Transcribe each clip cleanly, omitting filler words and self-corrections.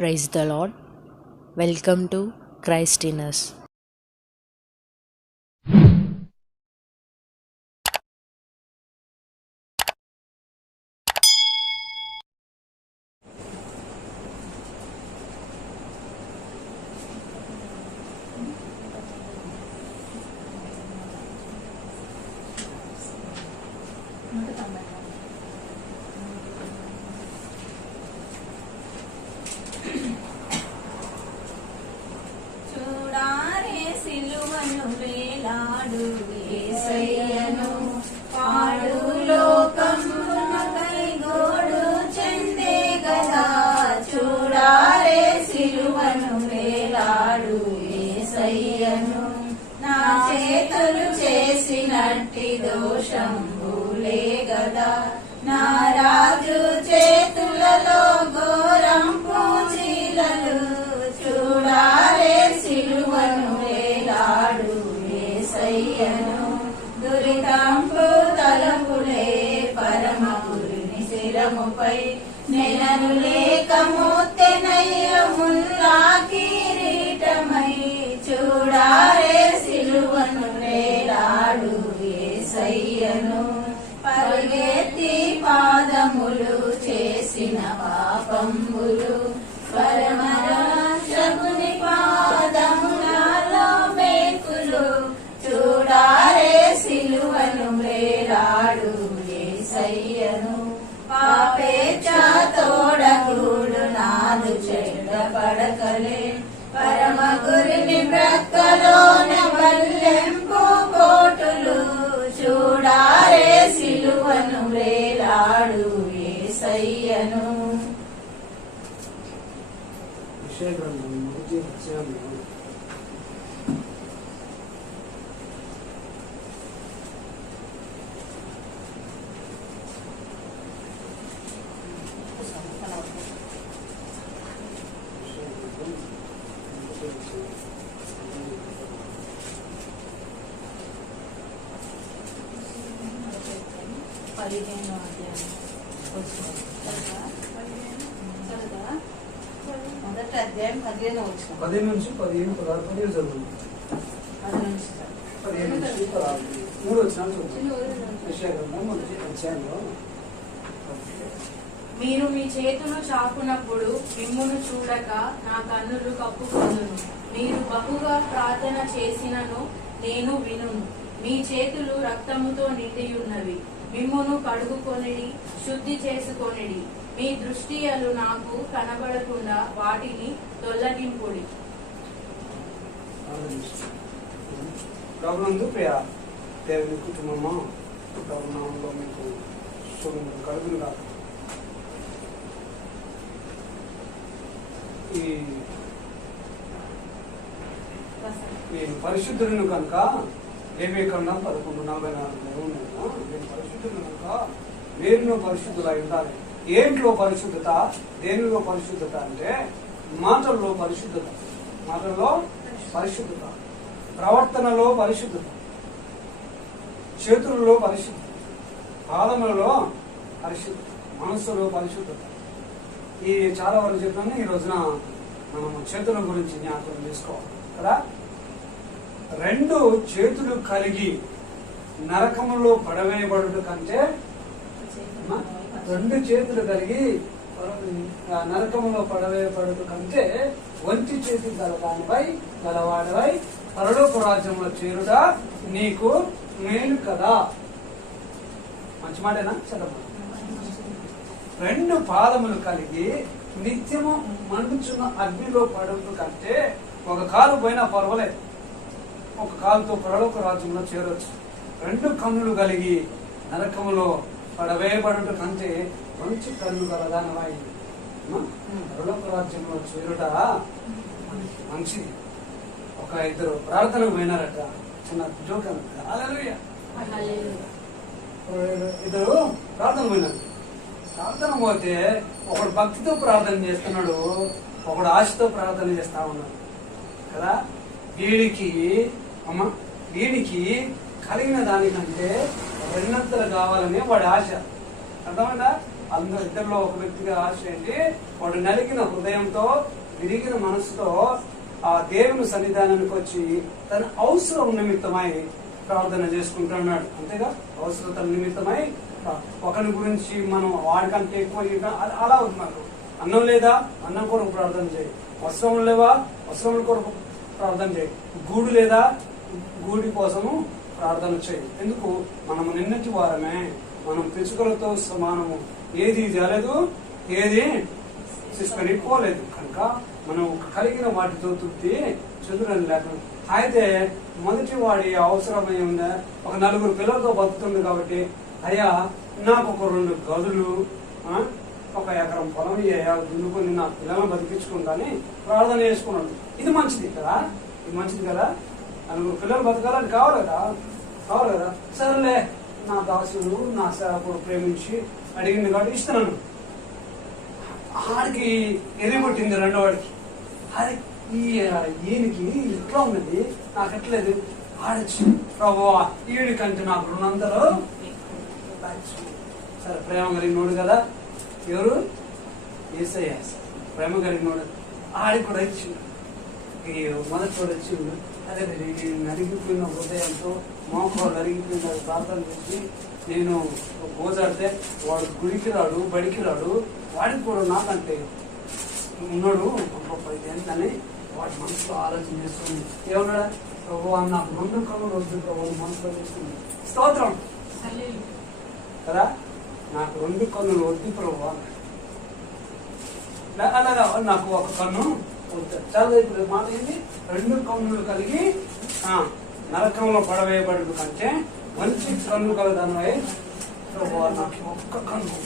Praise the Lord. Welcome to Christ in Us. చూడారే సిలువను వేలాడు యేసయ్యను పాడు లోకమునకై గోడు చెందే గదా. చూడారే సిలువను వేలాడు యేసయ్యను నా చేతులు చేసినట్టి దోషం భూలే గదా. నా రాజు చేతులలో ఘోరం పూజీలలు చూడారే సిలువను వేలాడు యేసయ్యను. దురితంపు తలపులే పరమ గురుని శిరముపై నెలను లేక మోత్తెనయ్య ముల్లా కిరీటమై చూడారే సిలువను వేలాడు యేసయ్యను. పరిగెత్తి పాదములు చేసిన పాపంబులు పరమరాజుని పాదములలో మేకులు చూడారే సిలువను వేలాడు యేసయ్యను. పాపేచ్ఛ తోడగూడు నాదు చెడ్డ పడకలే పరమ గురుని బ్రతుకలోన బల్లెంపు కోటులు చూడారే సిలువను వేలాడు యేసయ్యను. మొదటి అధ్యాయం 15 వచ్చిన 10 నుంచి 15, 16, 17 చదువు. 15 నుంచి 16 3 వచ్చినాలు చదువు. మీరు మీ చేతులు చాపునప్పుడు మిమ్మును చూడక నా కన్నులు కప్పుకొందును. మీరు బహుగా ప్రార్థన చేసినను నేను వినును. మీ చేతులు రక్తముతో నిండియున్నవి. మిమ్మును కడుగుకొనిడి, శుద్ధి చేసుకొనిడి. మీ దృష్టియలు నాకు కనబడకుండా వాటిని తొలగింపుడి. ప్రభునందు ప్రియ దేవుని కుటుంబమా, ప్రభునామంలో మీకు శుభములు కలుగును గాక. నేను పరిశుద్ధులను కనుక లేవియకాండం 11:44 నేను పరిశుద్ధులను కనుక మీరును పరిశుద్ధులై ఉండాలి. ఏంట్లో పరిశుద్ధత, దేనిలో పరిశుద్ధత అంటే మాటల్లో పరిశుద్ధత, మాటల్లో పరిశుద్ధత, ప్రవర్తనలో పరిశుద్ధత, చేతులలో పరిశుద్ధత, పాదములలో పరిశుద్ధత, మనస్సులో పరిశుద్ధత. ఈ చాలా వరకు చెప్పాను. ఈ రోజున మనం చేతుల గురించి జ్ఞాపకం చేసుకోవాలి కదా. 2 చేతులు కలిగి నరకములో పడవేయబడుట కంటే, 2 చేతులు కలిగి నరకములో పడవేయబడుట కంటే వంటి చేతి గల దానిపై గలవాడవై పరలోక రాజ్యంలో చేరుట నీకు మేలు కదా. మంచి మాటేనా? చదవండి. 2 పాదములు కలిగి నిత్యము మండుచున్న అగ్నిలో పడుట కంటే ఒక కాలు పోయినా పర్వాలేదు, ఒక కాలుతో పరలోక రాజ్యంలో చేరొచ్చు. 2 కన్నులు కలిగి నరకములో పడవేయబడుట కంటే మంచి కన్ను గలదానమై పరలోక రాజ్యంలో చేరుట మంచిది. ఒక 2 ప్రార్థనకు పోయినారట. చిన్న జోక్ అన్నమాట. హల్లెలూయా. 2 ప్రార్థన పోయినారు. ప్రార్థన పోతే ఒకడు భక్తితో ప్రార్థన చేస్తున్నాడు, ఒకడు ఆశతో ప్రార్థన చేస్తా ఉన్నాడు కదా. వీడికి కలిగిన దానికంటే రెండంతలు కావాలని వాడి ఆశ. అర్థమైందా? అందరూ ఇద్దరిలో ఒక వ్యక్తిగా ఆశ ఏంటి? వాడు నలిగిన హృదయంతో విరిగిన మనసుతో ఆ దేవుని సన్నిధానానికి వచ్చి తన అవసరం నిమిత్తమై ప్రార్థన చేసుకుంటున్నాడు. అంతేగా, అవసరతల నిమిత్తమై ఒకరి గురించి మనం వాడికంటే ఎక్కువ అలా ఉన్నారు. అన్నం లేదా, అన్నం కొరకు ప్రార్థన చేయి. వస్త్రం లేవా, వస్త్రముల కొరకు ప్రార్థన చేయి. గూడు లేదా, గూడి కోసము ప్రార్థన చేయి. ఎందుకు? మనము నిన్నటి వారమే, మనం పిచ్చుకలతో సమానము. ఏది జాలేదు, ఏది తీసుకొని పోలేదు. కనుక మనం కలిగిన వాటితో తృప్తి చెందురని లేకుండా. అయితే మొదటి వాడి అవసరమై ఉందా, ఒక 4 పిల్లలతో బతుకుతుంది కాబట్టి, అయ్యా నాకు ఒక 2 గదులు, 1 ఎకరం పొలం దున్నుకొని నా పిల్లలను బతికించుకుంటాని ప్రార్థన చేసుకున్నాడు. ఇది మంచిది కదా, ఇది మంచిది కదా. 4 పిల్లలు బతకాలని కావాలి కదా. సరేలే, నా దాసుడు నా సేవకుడు ప్రేమించి అడిగింది కాబట్టి ఇస్తున్నాను. ఆడికి ఎరిగొట్టింది రెండో వాడికి. అది ఈయనకి ఇట్లా ఉన్నది, నాకు ఎట్లేదు. ఆడొచ్చి ప్రభువా ఈడికంటే నాకు 200 సరే, ప్రేమ కలిగినోడు కదా. ఎవరు? యేసయ్య. ప్రేమ కలిగినోడు. ఆడికి కూడా ఇచ్చిండు. మొదటి కూడా ఇచ్చిండు. అదే నలిగిపోయిన హృదయంతో మోకాళ్ళు అరిగిపోయిన ప్రార్థన చేసి నేను గోజాడితే వాడు గుడికి రాడు, బడికి రాడు. వాడికి కూడా నాకంటే ఉన్నాడు అని వాడి మనసులో ఆలోచన చేస్తుంది. ఏమన్నాడా? నాకు 2 కళ్ళు వద్దు వాడు మనసులో చేస్తుంది. స్తోత్రం కదా. నాకు 2 కన్నులు వద్దు ప్రభు, అలాగా నాకు 1 కన్ను చాలా. ఇప్పుడు మాట ఏంటి? 2 కన్నులు కలిగి నరకంలో పడవేయబడు కంటే మంచి కన్ను కలదన్నాయి ప్రభు. నాకు 1 కన్ను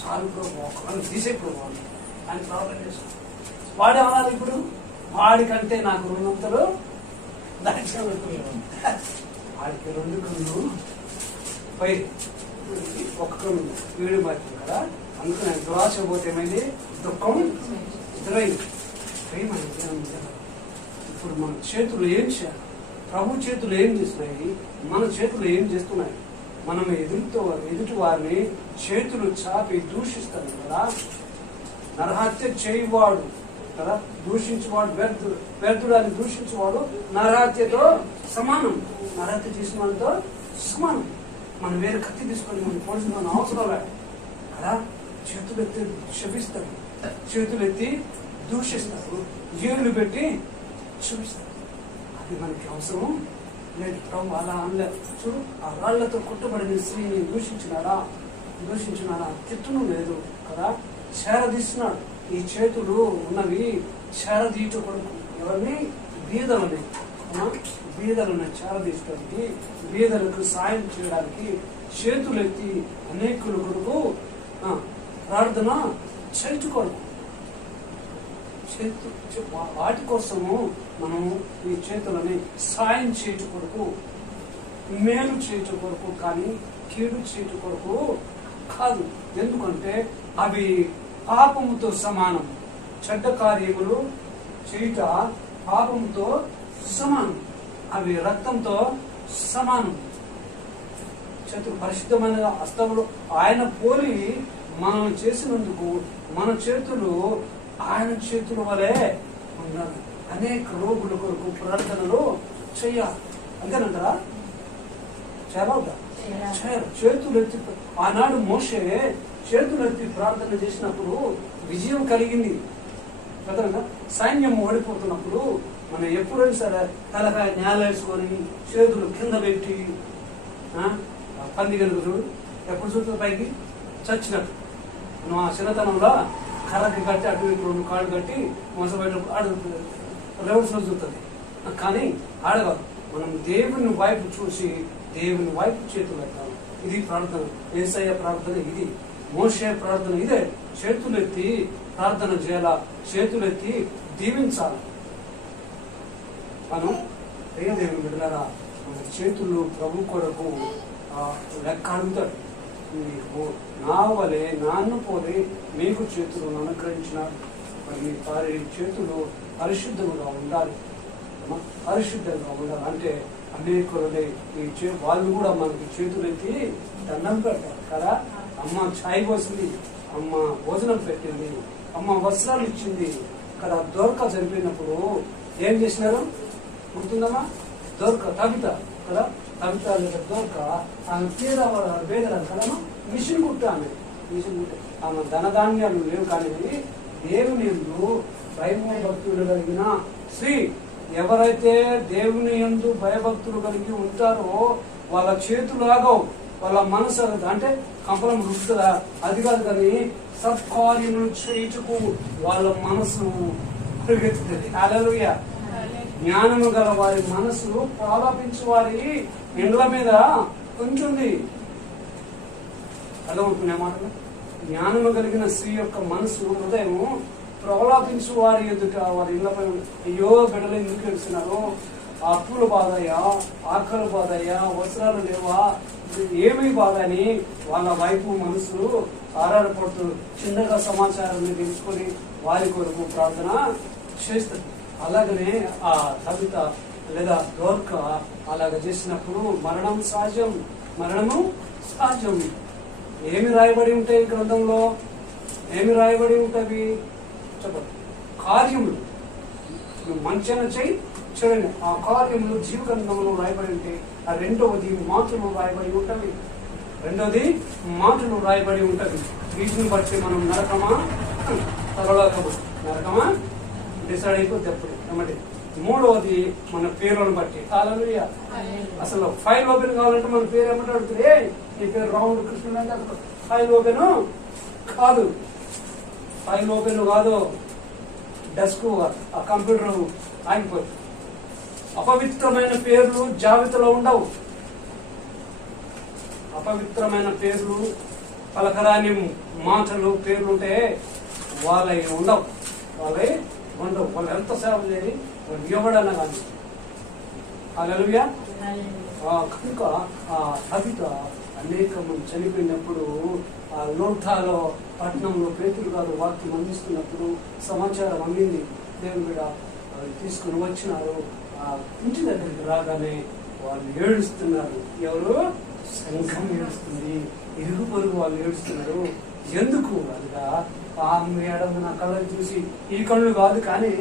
చాలు ప్రభు, 1 కన్ను తీసే ప్రభు అని ప్రార్థన చేస్తాను. వాడే అన్నారు ఇప్పుడు, వాడికంటే నాకు 200 దాక్షలు. వాడికి 2 కన్ను పై 1 కన్ను వీడు మార్చింది కదా. అందుకని దురాశ పోతే ఏమైంది? దుఃఖం ఎదురైంది. ఇప్పుడు మన చేతులు ఏం చేయాలి? ప్రభు చేతులు ఏం చేస్తున్నాయి? మన చేతులు ఏం చేస్తున్నాయి? మనం ఎదుటి వారిని చేతులు చాపి దూషిస్తాం కదా. నరహత్య చేయవాడు కదా, దూషించేవాడు వ్యర్థుడాన్ని దూషించేవాడు నరహత్యతో సమానం. నరహత్య చేసిన వాళ్ళతో సమానం. మనం వేరే కత్తి తీసుకొని మనం పోల్చిన అవసరం లేదు కదా. చేతులు ఎత్తి శపిస్తారు, చేతులు ఎత్తి దూషిస్తారు, ఏళ్ళు పెట్టి చూపిస్తారు. అది మనకి అవసరం లేదు. ప్రభు అలా అనలేదు. చూడు, ఆ రాళ్లతో కుట్టబడిన స్త్రీని దూషించినాడా? తిట్టును లేదు కదా. చేరదీస్తున్నాడు. ఈ చేతులు ఉన్నవి చేరదీట కొడుకు. ఎవరిని? బీదలని చేరదీయడానికి, బీదలకు సాయం చేయడానికి చేతులు ఎత్తి అనేకుల కొడుకు ప్రార్థన చేయించుకోవాలి. వాటి కోసము మనం ఈ చేతులని సాయం చేయటం కొరకు, మేలు చేయటం కొరకు, కానీ కీడు చేయటం కొరకు కాదు. ఎందుకంటే అవి పాపముతో సమానం. చెడ్డ కార్యములు చేయుట పాపముతో సమానం. అవి రక్తంతో సమానం. చేతులు పరిశుద్ధమైన హస్తములు ఆయన పోలి మనం చేసినందుకు మన చేతులు ఆయన చేతుల వలె ఉండాలి. అనేక రోగుల కొరకు ప్రార్థనలు చెయ్యాలి. అంతేనంటారా? చేరవద్దా? చేతులు ఎత్తి ఆనాడు మోషే చేతులు ఎత్తి ప్రార్థన చేసినప్పుడు విజయం కలిగింది కదా. సైన్యం ఓడిపోతున్నప్పుడు మనం ఎప్పుడైనా సరే తలకాయ నేల వేసుకొని చేతులు కింద పెట్టి పంది కనుక చూడు, ఎప్పుడు చూస్తుంది పైకి చచ్చినట్టు. మనం ఆ చిన్నతనంలో కర్రకి కట్టి అటు ఇటు 2 కాళ్ళు కట్టి మోసపోయేటప్పుడు ఆడుతుంది, రివర్స్ లో చూస్తుంది. కానీ ఆడగాదు. మనం దేవుని వైపు చూసి దేవుని వైపు చేతులు ఎత్తాలి. ఇది ప్రార్థన. యేసయ్య ప్రార్థన ఇది, మోషే ప్రార్థన ఇదే. చేతులు ఎత్తి ప్రార్థన చేయాలా, చేతులు ఎత్తి దీవించాలి. మనం దేవుని బిడ్డలారా, మన చేతులు ప్రభు కొరకు లెక్క అడుగుతాడు. నా వలె నాన్ను పోలే మీకు చేతులను అనుగ్రహించినాడు. మరి మీ చేతులు పరిశుద్ధంగా ఉండాలి. పరిశుద్ధంగా ఉండాలి అంటే అనేకులనే వాళ్ళు కూడా మనకి చేతులు ఎత్తి దండం పెడతారు కదా. అమ్మ ఛాయ్ పోసింది, అమ్మ భోజనం పెట్టింది, అమ్మ వస్త్రాలు ఇచ్చింది. ఇక్కడ దొరక చనిపోయినప్పుడు ఏం చేసినారు గుర్తుందమ్మా? దొరక కవిత కదా, కవిత లేదా దొరక ఆమె పేదరాలు కదమ్మా, మిషన్ కుట్ట ఆమె మిషన్ కుట్ట. ఆమె ధనధాన్యాలు లేవు, కానీ దేవుని యందు భయభక్తులు కలిగిన స్త్రీ. ఎవరైతే దేవుని యందు భయభక్తులు కలిగి ఉంటారో వాళ్ళ చేతులు ఆగవు, వాళ్ళ మనసు అంటే కంపలం రుస్తుందా అది కాదు, కానీ సత్కార్యములు చేయుటకు వాళ్ళ మనసు పరిగెత్తుతుంది. హల్లెలూయా. జ్ఞానము గల వారి మనసు ప్రలాపించు వారి ఇండ్ల మీద ఉంచుంది. అలా ఉంటున్నాయి మాటలు. జ్ఞానము కలిగిన స్త్రీ యొక్క మనసు హృదయము ప్రలాపించు వారి ఎదుట వారి ఇళ్లపై అయ్యో బిడ్డలు ఎందుకు ఏడుస్తున్నారు, అప్పుల బాధయ్యా, ఆకలి బాధయ్యా, వస్త్రాలు లేవా, ఏమీ బాధ అని వాళ్ళ వైపు మనసు ఆరాటపడుతూ చిన్నగా సమాచారాన్ని తెలుసుకొని వారి కొరకు ప్రార్థన చేస్తుంది. అలాగనే ఆ కవిత లేదా దోర్క అలాగ చేసినప్పుడు మరణము సహజం. ఏమి రాయబడి ఉంటాయి గ్రంథంలో? ఏమి రాయబడి ఉంటాయి చెప్పండి? కార్యములు. నువ్వు మంచిగా చెయ్యి, చూడండి ఆ కార్యములు జీవ గ్రంథంలో రాయబడి ఉంటాయి. ఆ రెండవది మాటలు రాయబడి ఉంటవి. వీటిని బట్టి మనం నరకమా డిసైడ్ అయిపోతే ఎప్పుడు ఏమంటే. మూడవది మన పేరులను బట్టి. హల్లెలూయా. అసలు ఫైల్ ఓపెన్ కావాలంటే మన పేరు ఏమంటే అడుగుతుంది, నీ పేరు రాముడు కృష్ణుడు అంటే ఫైల్ ఓపెన్ కాదు, డెస్క్ ఆ కంప్యూటర్ ఆగిపోతుంది. అపవిత్రమైన పేర్లు జాబితాలో ఉండవు. అపవిత్రమైన పేర్లు, పలకరాని మాటలు పేర్లుంటే వాళ్ళవి ఉండవు. వాళ్ళు ఎంత సేవ చేయాలి, వాళ్ళు ఇవ్వడన్నా కానీ. హల్లెలూయా. కనుక ఆ కవిత అనేక మంది చనిపోయినప్పుడు ఆ లోఠాలో పట్టణంలో పేతురు గారు వాక్యం అందిస్తున్నప్పుడు సమాచారం అందింది. దేవుని బిడ్డ తీసుకుని వచ్చినారు. ఆ ఇంటి దగ్గరికి రాగానే వాళ్ళు ఏడుస్తున్నారు. ఎవరు? సంఘం ఏడుస్తుంది, ఇరుగు పొరుగు వాళ్ళు ఏడుస్తున్నారు. ఎందుకు అనగా మేడం నా కళ్ళని చూసి, ఈ కళ్ళు కాదు కానీ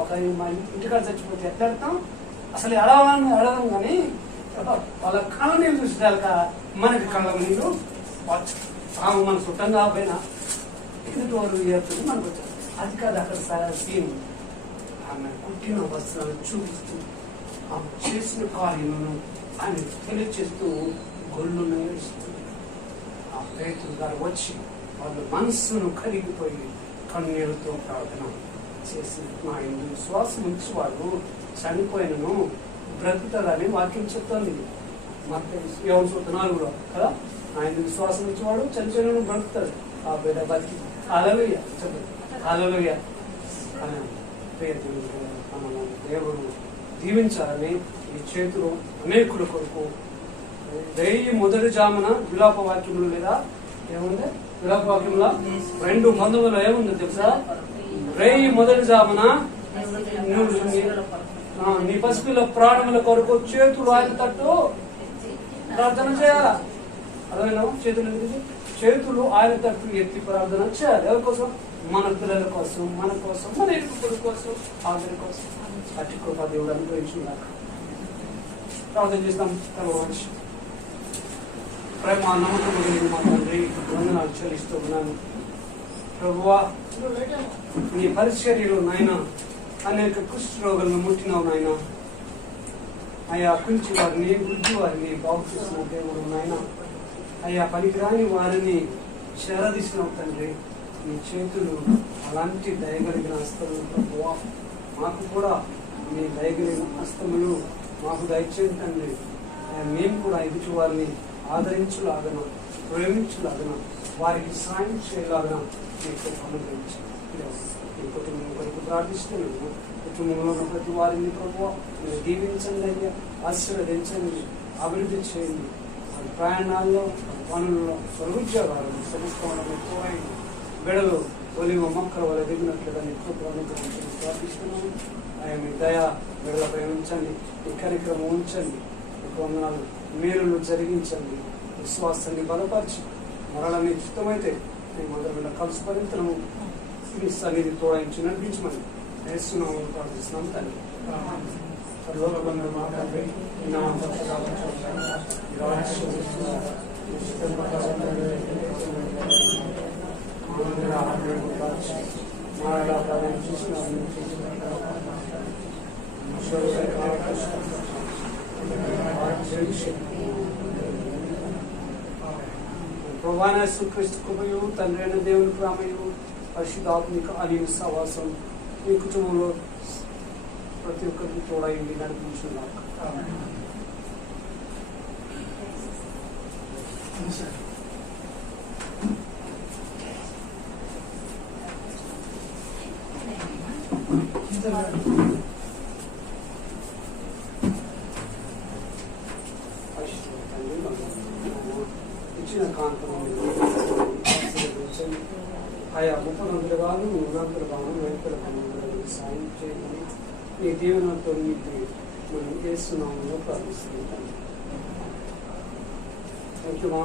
ఒక మా ఇంటికాడ చచ్చిపోతే ఎట్లా అడతాం, అసలు అడగం కానీ వాళ్ళ కళ్ళ నీళ్ళు చూసేదాక మనకి కళ్ళ నీళ్ళు ఆమె మన చుట్టం కాకపోయినా ఎదుటి వారు ఏడుతుంది మనకు వచ్చారు. అది కాదు అక్కడ సీన్. ఆమె కుట్టిన వస్త్రాలు చూపిస్తూ ఆమె చేసిన కార్యములను ఆమె తెలియచేస్తూ గొల్లును ఏడుస్తుంది. ఆ పేతురు గారు వచ్చి వాళ్ళ మనస్సును కరిగిపోయి కన్నీళ్లతో ప్రార్థన చేసి, మా ఇంటి విశ్వాసం ఉంచి వాడు చనిపోయినను బ్రతుకుతాడని వాక్యం చెప్తుంది. ఎవరు చూస్తున్నారు కూడా కదా, ఆయన విశ్వాసం ఇచ్చేవాడు చనిపోయిన బ్రతుకుతాడు. ఆ బిడ్డ బతికి. హల్లెలూయా. చెప్పండి. హల్లెలూయా. మనము దేవుడు దీవించాలని ఈ చేతులు అనేకుల కొరకు 1000 మొదటి జామున విలాప వాక్యములు లేదా ఏముంది? విలాప వాక్యంలో 2:19 ఏముంది తెలుసా? 1000 మొదటి జామున నీ పసిపిల్ల ప్రాణముల కొరకు చేతులు ఆయన తట్టు ప్రార్థన చేయాలా? అదేనా? చేతులు ఆయన తట్టు ఎత్తి ప్రార్థన చేయాలి. ఎవరి కోసం? మన పిల్లల కోసం, మన కోసం, మన ఇరుగు కోసం, ఆదరి కోసం. అతి కృప దేవుడు అనుగ్రహించున్నాక ప్రార్థన చేస్తాం. తలవంచి ప్రేమ నమ్మకం కలిగి మా తండ్రి వందనాలు చెల్లిస్తూ ఉన్నాను. ప్రభువా, నీ పరిచర్యలు నాయన అనేక కుష్ఠ రోగులను ముట్టినావు నాయన. అయా కుంచి వారిని, గుడ్డి వారిని బాగు చేసిన దేవుడు నాయన. అయా పనికిరాని వారిని చేరదీసినావు తండ్రి. నీ చేతులు అలాంటి దయగలిగిన హస్తములు ప్రభువా, మాకు కూడా నీ దయగలిగిన హస్తములు మాకు దయచేయండి తండ్రి. మేము కూడా ఎదుటి వారిని ఆదరించులాగన, ప్రేమించులాగన, వారికి సాయం చేయలాగన మీకు అనుగ్రహించండి. ఈ కుటుంబం కొరకు ప్రార్థిస్తున్నాను. కుటుంబంలో ఉన్న ప్రతి వారిని ప్రభువా మీరు దీవించండి అయ్యా, ఆశీర్వదించండి, అభివృద్ధి చేయండి. వారి ప్రయాణాల్లో, పనుల్లో, ఉద్యోగాలు సమస్తమైన ఎక్కువైంది. బిడలు ఒలివ మొక్కల వల్ల దిగినట్లుగా ఎక్కువ అనుగ్రహించండి ప్రార్థిస్తున్నాను. ఆయన మీ దయా బిడలపై ఉంచండి. ఈ కార్యక్రమం ఉంచండి. మీకు వందనాలు. మేలును జరిగించండి. విశ్వాసాన్ని బలపరిచి మరలా మీ చిత్తమైతే మేమందరం ఇలా కలిసి పరిమితము మీ సన్నిధి తోడించి నడిపించమని వేస్తున్నాము ప్రార్థిస్తున్నాం తండ్రి. పరలోకమందున్న మా తండ్రి, నీ నామం పరిశుద్ధపరచబడును. నీ రాజ్యం వచ్చును. నీ చిత్తం ప్రకారం మా ఆహారం మార్చి మా ఎలా ప్రార్థన చేసినాము ప్రభాన యేసుక్రీస్తు కృపయు తండ్రి అయిన దేవుని ప్రేమయు పరిశుద్ధాత్మిక అనియ సహవాసం మీ కుటుంబంలో ప్రతి ఒక్కరికి తోడైంది నడిపించున్నాక ఇచ్చిన కాంతం ఆయా 30 గాను 100 గాను 100 గాను సాయం చేయమని నీ దీవెనతో నీకు మనం చేస్తున్నాము ప్రార్థిస్తున్నాం. థ్యాంక్ యూ మా.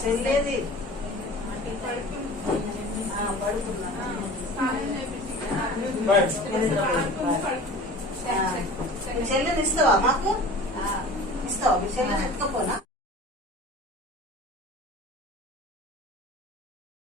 చెల్లేది పడుకున్నా చెల్లెని ఇస్తావా మాకు? ఇస్తావా? మీ చెల్లెని ఎత్తుకపోనా?